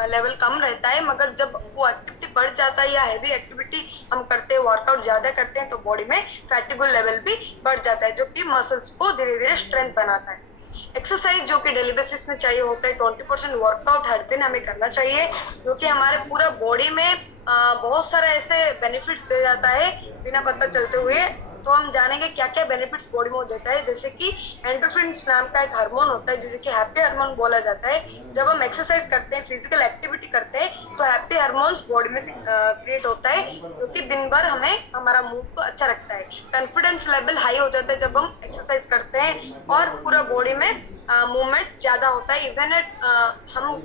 Level कम रहता है, मगर जब वो एक्टिविटी बढ़ जाता है या हैवी एक्टिविटी हम करते हैं, वर्कआउट ज्यादा करते हैं, तो बॉडी में फैटिगुल लेवल भी बढ़ जाता है, जो कि मसल्स को धीरे धीरे स्ट्रेंथ बनाता है। एक्सरसाइज जो कि डेली बेसिस में चाहिए होता है, 20% वर्कआउट हर दिन हमें करना चाहिए, जो कि हमारे पूरा बॉडी में बहुत सारे ऐसे बेनिफिट्स दे जाता है बिना पता चलते हुए। तो हम जानेंगे क्या क्या बेनिफिट्स बॉडी में देता है। जैसे कि एंडोर्फिन्स नाम का एक हार्मोन होता है, जिसे कि हैप्पी हार्मोन बोला जाता है। जब हम एक्सरसाइज करते हैं, फिजिकल एक्टिविटी करते हैं, तो हैप्पी हार्मोन्स बॉडी में क्रिएट होता है, क्योंकि दिन भर हमें हमारा मूड को अच्छा रखता है। कॉन्फिडेंस लेवल हाई हो जाता है जब हम एक्सरसाइज करते हैं, और पूरा बॉडी में मूवमेंट ज्यादा होता है। इवन हम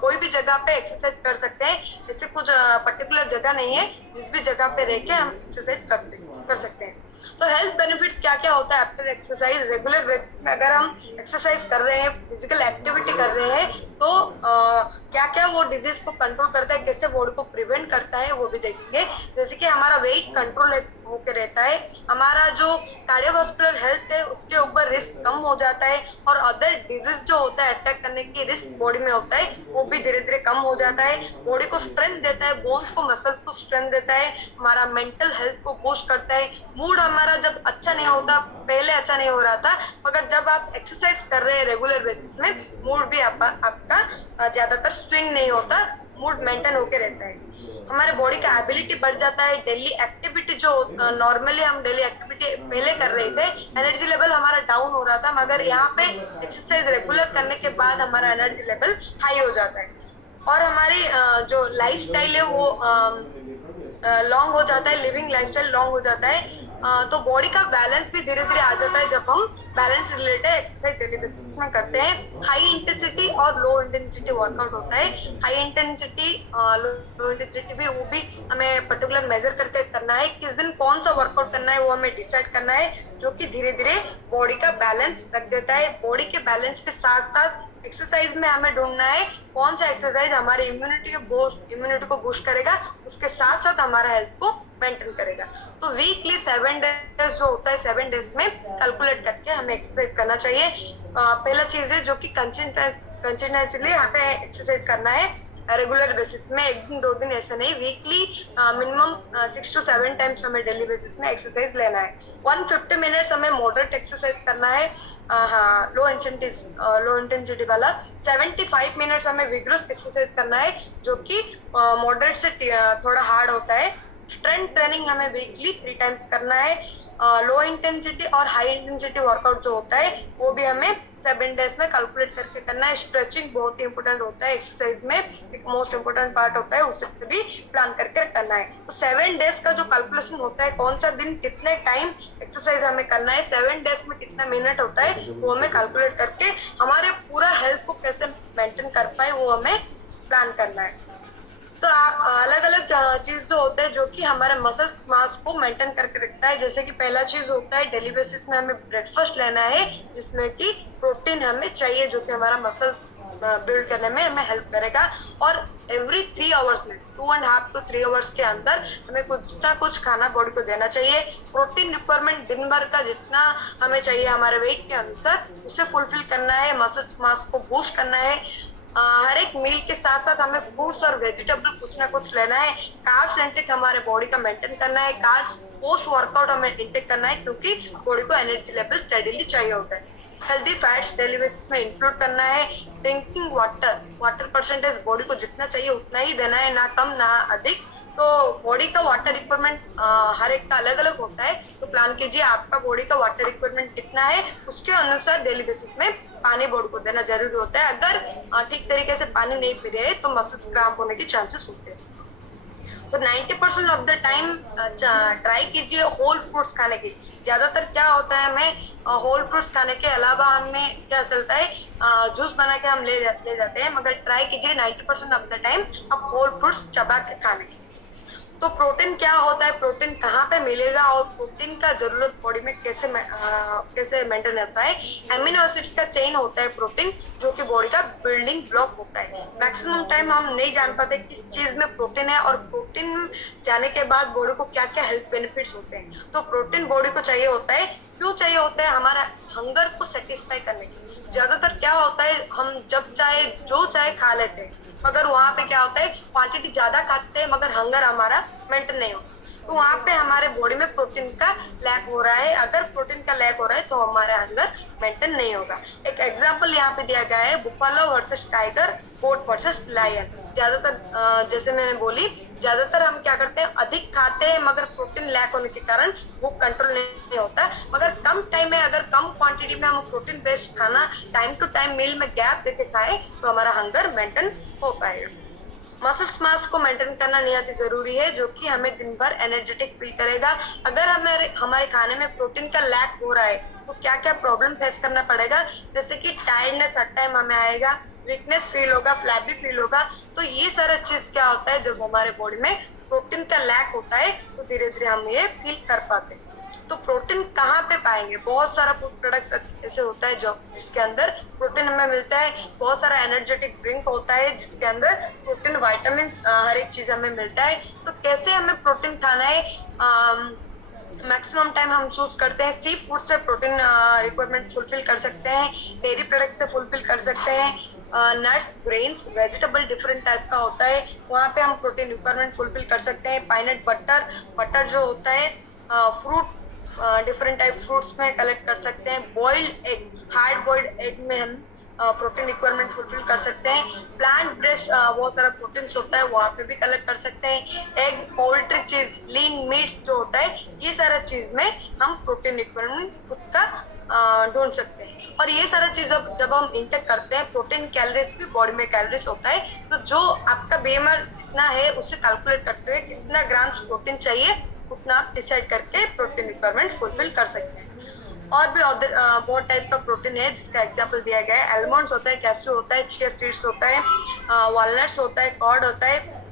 कोई भी जगह पे एक्सरसाइज कर सकते हैं, जैसे कुछ पर्टिकुलर जगह नहीं है, जिस भी जगह पे रह के हम एक्सरसाइज कर सकते हैं। तो हेल्थ बेनिफिट्स क्या क्या होता है आफ्टर एक्सरसाइज। रेगुलर बेसिस में अगर हम एक्सरसाइज कर रहे हैं, फिजिकल एक्टिविटी कर रहे हैं, तो क्या क्या वो डिजीज को कंट्रोल करता है, कैसे बॉडी को प्रिवेंट करता है, वो भी देखेंगे। जैसे कि हमारा वेट कंट्रोल होकर रहता है, हमारा जो कार्डियोवास्कुलर हेल्थ है उसके ऊपर रिस्क कम हो जाता है, और अदर डिजीज जो होता है अटैक करने की रिस्क बॉडी में होता है, वो भी धीरे धीरे कम हो जाता है। बॉडी को स्ट्रेंथ देता है, बोन्स को, मसल्स को स्ट्रेंथ देता है, हमारा मेंटल हेल्थ को बूस्ट करता है। मूड हमारा जब अच्छा नहीं होता, पहले अच्छा नहीं हो रहा था, मगर जब आप एक्सरसाइज कर रहे हैं रेगुलर बेसिस में, मूड भी आपका ज्यादातर स्विंग नहीं होता, मूड मेंटेन होके रहता है। हमारे बॉडी का एबिलिटी बढ़ जाता है। डेली एक्टिविटी जो नॉर्मली हम डेली एक्टिविटी पहले कर रहे थे, एनर्जी लेवल हमारा डाउन हो रहा था, मगर यहाँ पे एक्सरसाइज रेगुलर करने के बाद हमारा एनर्जी लेवल हाई हो जाता है, और हमारी जो लाइफ स्टाइल है वो लॉन्ग हो जाता है, लिविंग लाइफस्टाइल लॉन्ग हो जाता है। तो बॉडी का बैलेंस भी धीरे धीरे आ जाता है जब हम balance related exercise daily basis में करते हैं। हाई इंटेंसिटी और लो इंटेंसिटी वर्कआउट होता है। हाई इंटेंसिटी, लो इंटेंसिटी भी, वो भी हमें पर्टिकुलर मेजर करके करना है। किस दिन कौन सा वर्कआउट करना है वो हमें डिसाइड करना है, जो कि धीरे धीरे बॉडी का बैलेंस रख देता है। बॉडी के बैलेंस के साथ साथ एक्सरसाइज में हमें ढूंढना है कौन सा एक्सरसाइज हमारे इम्यूनिटी को बूस्ट करेगा, उसके साथ साथ हमारा हेल्थ को मेंटेन करेगा। तो वीकली 7 डेज जो होता है, 7 डेज में कैलकुलेट करके हमें एक्सरसाइज करना चाहिए। पहला चीज है जो कि कंटिन्यूअसली हमें एक्सरसाइज करना है रेगुलर बेसिस में, एक दिन दो दिन ऐसा नहीं, वीकली मिनिमम 6 to 7 टाइम्स हमें डेली बेसिस में एक्सरसाइज लेना है। 150 मिनट्स हमें मॉडरेट एक्सरसाइज करना है, हाँ, लो इंटेंसिटी वाला। 75 मिनट्स हमें विग्रस एक्सरसाइज करना है, जो कि मॉडरेट से थोड़ा हार्ड होता है। स्ट्रेंथ ट्रेनिंग हमें वीकली 3 टाइम्स करना है। लो इंटेंसिटी और हाई इंटेंसिटी वर्कआउट जो होता है वो भी हमें 7 डेज में कैलकुलेट करके करना है। स्ट्रेचिंग बहुत ही इंपॉर्टेंट होता है एक्सरसाइज में, एक मोस्ट इंपॉर्टेंट पार्ट होता है, उससे भी प्लान करके करना है। तो 7 डेज का जो कैलकुलेशन होता है, कौन सा दिन कितने टाइम एक्सरसाइज हमें करना है, 7 डेज में कितना मिनट होता है, वो हमें कैलकुलेट करके हमारे पूरा हेल्थ को कैसे मेंटेन कर पाए वो हमें प्लान करना है। तो अलग अलग चीज जो होते हैं जो कि हमारे मसल्स मास को मेंटेन करके रखता है। जैसे कि पहला चीज होता है डेली बेसिस में हमें ब्रेकफास्ट लेना है, जिसमें कि प्रोटीन हमें चाहिए, जो कि हमारा मसल बिल्ड करने में हमें हेल्प करेगा। और एवरी 3 आवर्स में, 2.5 to 3 आवर्स के अंदर हमें कुछ ना कुछ खाना बॉडी को देना चाहिए। प्रोटीन रिक्वायरमेंट दिन भर का जितना हमें चाहिए हमारे वेट के अनुसार, उसे फुलफिल करना है, मसल मास को बूस्ट करना है। हर एक मील के साथ साथ हमें फ्रूट्स और वेजिटेबल कुछ ना कुछ लेना है। कार्ब्स इंटेक हमारे बॉडी का मेंटेन करना है। कार्ब्स पोस्ट वर्कआउट हमें इंटेक करना है, क्योंकि बॉडी को एनर्जी लेवल स्टेडीली चाहिए होता है। हेल्दी फैट्स डेली बेसिस में इंक्लूड करना है। ड्रिंकिंग वाटर परसेंटेज बॉडी को जितना चाहिए उतना ही देना है, ना कम ना अधिक। तो बॉडी का वाटर रिक्वायरमेंट हर एक का अलग अलग होता है, तो प्लान कीजिए आपका बॉडी का वाटर रिक्वायरमेंट कितना है, उसके अनुसार डेली बेसिस में पानी बॉडी को देना जरूरी होता है। अगर ठीक तरीके से पानी नहीं पी रहे तो मसल्स क्रैम्प होने के चांसेस होते हैं। तो 90% ऑफ द टाइम ट्राई कीजिए होल फ्रूट्स खाने की। ज्यादातर क्या होता है, हमें होल फ्रूट्स खाने के अलावा हमें क्या चलता है, जूस बना के हम ले जाते हैं, मगर ट्राई कीजिए 90% ऑफ द टाइम आप होल फ्रूट्स चबा के खाने की। तो प्रोटीन क्या होता है, प्रोटीन कहाँ पे मिलेगा, और प्रोटीन का जरूरत बॉडी में कैसे मेंटेन रहता है। एमिनो एसिड्स का चेन होता है प्रोटीन, जो कि बॉडी का बिल्डिंग ब्लॉक होता है। मैक्सिमम टाइम हम नहीं जान पाते किस चीज में प्रोटीन है, और प्रोटीन जाने के बाद बॉडी को क्या क्या हेल्थ बेनिफिट्स होते हैं। तो प्रोटीन बॉडी को चाहिए होता है, क्यों चाहिए होता है, हमारा हंगर को सेटिस्फाई करने के। ज्यादातर क्या होता है, हम जब चाहे जो चाहे खा लेते हैं, मगर वहां होता है क्वांटिटी ज्यादा खाते हैं मगर हंगर हमारा मेंटेन नहीं होता, तो वहां पे हमारे बॉडी में प्रोटीन का लैक हो रहा है। अगर प्रोटीन का लैक हो रहा है तो हमारा हंगर मेंटेन नहीं होगा। एक एग्जांपल यहाँ पे दिया गया है बुफालो वर्सेस टाइगर, गोट वर्सेस लायन। ज्यादातर जैसे मैंने बोली, ज्यादातर हम क्या करते हैं, अधिक खाते हैं मगर प्रोटीन लैक होने के कारण वो कंट्रोल नहीं होता। मगर कम टाइम में, अगर कम क्वांटिटी में हम प्रोटीन बेस्ड खाना टाइम टू टाइम मील में गैप देके खाए तो हमारा हंगर मेंटेन हो पाएगा। मसल्स मास को मेंटेन करना निहायत जरूरी है, जो कि हमें दिन भर एनर्जेटिक फील करेगा। अगर हमारे खाने में प्रोटीन का लैक हो रहा है तो क्या क्या प्रॉब्लम फेस करना पड़ेगा, जैसे कि टायर्डनेस हर टाइम हमें आएगा, वीकनेस फील होगा, फ्लैबी फील होगा। तो ये सारा चीज क्या होता है, जब हमारे बॉडी में प्रोटीन का लैक होता है तो धीरे धीरे हम ये फील कर पाते हैं। तो प्रोटीन कहाँ पे पाएंगे, बहुत सारा फूड प्रोडक्ट्स ऐसे होता है जो जिसके अंदर प्रोटीन हमें मिलता है। बहुत सारा एनर्जेटिक ड्रिंक होता है जिसके अंदर प्रोटीन, विटामिन, हर एक चीज हमें मिलता है। तो कैसे हमें प्रोटीन खाना है, मैक्सिमम टाइम हम चूज करते हैं सी फूड से प्रोटीन रिक्वायरमेंट फुलफिल कर सकते हैं, डेयरी प्रोडक्ट से फुलफिल कर सकते हैं, nuts, grains, vegetable different type का होता है, वहाँ पे हम प्रोटीन रिक्वायरमेंट फुलफिल कर सकते हैं। पाइनट बटर, बटर जो होता है, फ्रूट, डिफरेंट टाइप फ्रूट्स में कलेक्ट कर सकते हैं। Boiled egg, hard boiled egg में हम प्रोटीन रिक्वायरमेंट फुलफिल कर सकते हैं। प्लांट बेस्ड बहुत सारा प्रोटीन होता है, वहाँ पे भी कलेक्ट कर सकते हैं। एग, पोल्ट्री चीज, लीन मीट्स जो होता है, ये सारा चीज में हम प्रोटीन रिक्वायरमेंट खुद का ढूंढ सकते हैं। और ये सारा चीज जब हम इंटेक करते हैं, प्रोटीन कैलोरीज भी बॉडी में कैलोरीज होता है, तो जो आपका बीएमआर जितना है उससे कैलकुलेट करते हुए कितना ग्राम प्रोटीन चाहिए उतना आप डिसाइड करके प्रोटीन रिक्वायरमेंट फुलफिल कर सकते हैं। और भी बहुत टाइप का प्रोटीन है जिसका एग्जांपल दिया गया है। आलमंड्स होता है, कैश्यू होता है, चिया सीड्स होता है, वॉलनट्स होता है, कॉर्ड होता है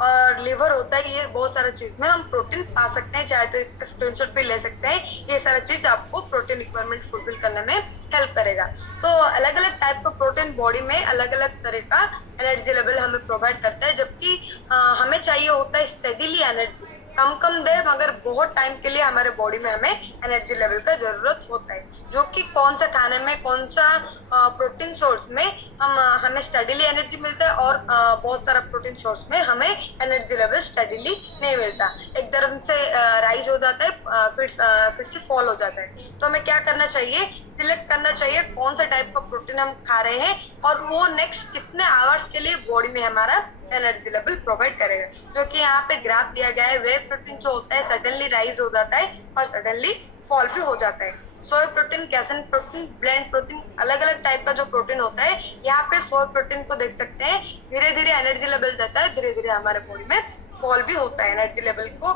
और लिवर होता है। ये बहुत सारा चीज में हम प्रोटीन पा सकते हैं, चाहे तो इसका स्क्रीनशॉट भी ले सकते हैं। ये सारा चीज आपको प्रोटीन रिक्वायरमेंट फुलफिल करने में हेल्प करेगा। तो अलग अलग टाइप का प्रोटीन बॉडी में अलग अलग तरह का एनर्जी लेवल हमें प्रोवाइड करता है, जबकि हमें चाहिए होता है स्टेडीली एनर्जी, कम कम देर मगर बहुत टाइम के लिए हमारे बॉडी में हमें एनर्जी लेवल का जरूरत होता है, जो कि कौन सा खाने में, कौन सा प्रोटीन सोर्स में हमें स्टडीली एनर्जी मिलता है और बहुत सारा प्रोटीन सोर्स में हमें एनर्जी लेवल स्टडीली नहीं मिलता। एकदम से राइज हो जाता है, फिर से फॉल हो जाता है। तो हमें क्या करना चाहिए, सिलेक्ट करना चाहिए कौन सा टाइप का प्रोटीन हम खा रहे हैं और वो नेक्स्ट कितने आवर्स के लिए बॉडी में हमारा एनर्जी लेवल प्रोवाइड करेगा। जो कि यहाँ पे ग्राफ दिया गया है, वे प्रोटीन जो होता है सडनली राइज हो जाता है और सडनली फॉल भी हो जाता है। सोय प्रोटीन, कैसन प्रोटीन, ब्लेंड प्रोटीन, अलग अलग टाइप का जो प्रोटीन होता है। यहाँ पे सोय प्रोटीन को देख सकते हैं, धीरे धीरे एनर्जी लेवल देता है, धीरे धीरे हमारे बॉडी में फॉल भी होता है एनर्जी लेवल को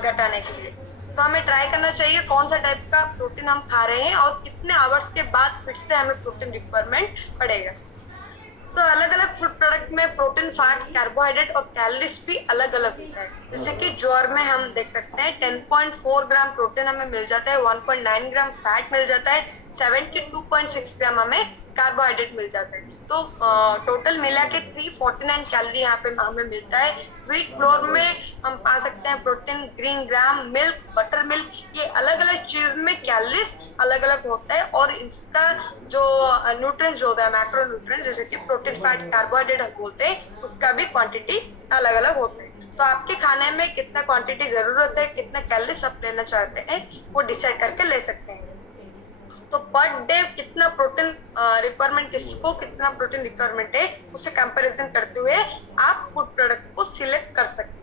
घटाने के लिए। तो हमें ट्राई करना चाहिए कौन सा टाइप का प्रोटीन हम खा रहे हैं और कितने आवर्स के बाद फिर से हमें प्रोटीन रिक्वायरमेंट पड़ेगा। तो अलग अलग फूड प्रोडक्ट में प्रोटीन, फैट, कार्बोहाइड्रेट और कैलोरीज भी अलग अलग होता है। जैसे कि ज्वार में हम देख सकते हैं 10.4 ग्राम प्रोटीन हमें मिल जाता है, 1.9 ग्राम फैट मिल जाता है, 72.6 ग्राम हमें कार्बोहाइड्रेट मिल जाता है। तो टोटल मिला के 349 कैलोरी यहाँ पे हमें मिलता है। व्हीट फ्लोर में हम पा सकते हैं protein, green gram, milk, butter milk, ये अलग अलग चीज में कैलोरीज अलग अलग होता है और इसका जो न्यूट्रिएंट्स होता है, मैक्रो न्यूट्रिएंट्स, जैसे कि प्रोटीन, फैट, कार्बोहाइड्रेट हम बोलते हैं, उसका भी क्वांटिटी अलग अलग होता है। तो आपके खाने में कितना क्वांटिटी जरूरत है, कितना कैलोरीज आप लेना चाहते हैं, वो डिसाइड करके ले सकते हैं। तो पर डे कितना प्रोटीन रिक्वायरमेंट, किसको कितना प्रोटीन रिक्वायरमेंट है, उसे कंपैरिजन करते हुए आप फूड प्रोडक्ट को सिलेक्ट कर सकते हैं।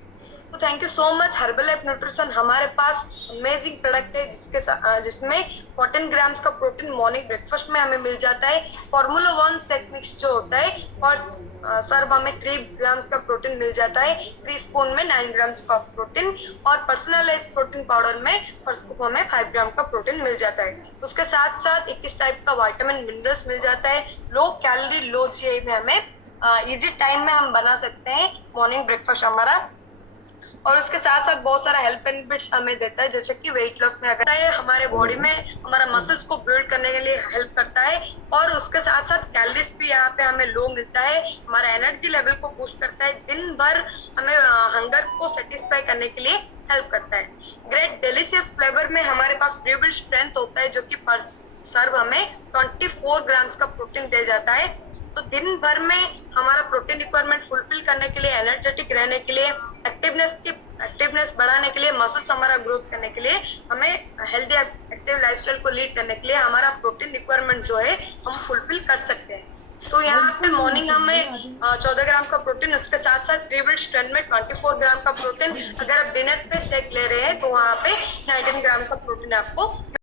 तो thank you so much. Herbalife nutrition हमारे पास अमेजिंग प्रोडक्ट है जिसमें 14 ग्राम्स का प्रोटीन मॉर्निंग ब्रेकफास्ट में हमें मिल जाता है। फॉर्मूला 1 सेट मिक्स जो होता है और सर्व हमें 3 ग्राम्स का प्रोटीन मिल जाता है, 3 स्पून में 9 ग्राम्स का प्रोटीन, और पर्सनलाइज प्रोटीन पाउडर में पर स्कूप हमें 5 ग्राम का प्रोटीन मिल जाता है। उसके साथ साथ 21 टाइप का विटामिन, मिनरल्स मिल जाता है। लो कैलोरी, लो जीआई में हमें इजी टाइम में हम बना सकते हैं मॉर्निंग ब्रेकफास्ट हमारा। और उसके साथ साथ बहुत सारा हेल्थ बेनिफिट्स हमें देता है, जैसे कि वेट लॉस में अगर हमारे बॉडी में हमारा मसल्स को बिल्ड करने के लिए हेल्प करता है, और उसके साथ साथ कैलोरीज भी यहाँ पे हमें लो मिलता है, हमारा एनर्जी लेवल को बूस्ट करता है, दिन भर हमें हंगर को सेटिस्फाई करने के लिए हेल्प करता है। ग्रेट डिलीशियस फ्लेवर में हमारे पास रिबिल्ड स्ट्रेंथ होता है, जो कि पर सर्व हमें 24 ग्राम्स का प्रोटीन दे जाता है। तो दिन भर में हमारा प्रोटीन रिक्वायरमेंट फुलफिल करने के लिए, एनर्जेटिक रहने के लिए, एक्टिवनेस बढ़ाने के लिए, मसल्स हमारा ग्रोथ करने के लिए, हमें हेल्दी एक्टिव लाइफस्टाइल को लीड करने के लिए हमारा प्रोटीन रिक्वायरमेंट जो है हम फुलफिल कर सकते हैं। तो यहाँ पे मॉर्निंग हमें 14 ग्राम का प्रोटीन, उसके साथ साथ प्री-बिल्ड स्ट्रेंथ में 24 ग्राम का प्रोटीन, अगर आप डिनर पे शेक ले रहे हैं तो वहाँ पे 19 ग्राम का प्रोटीन आपको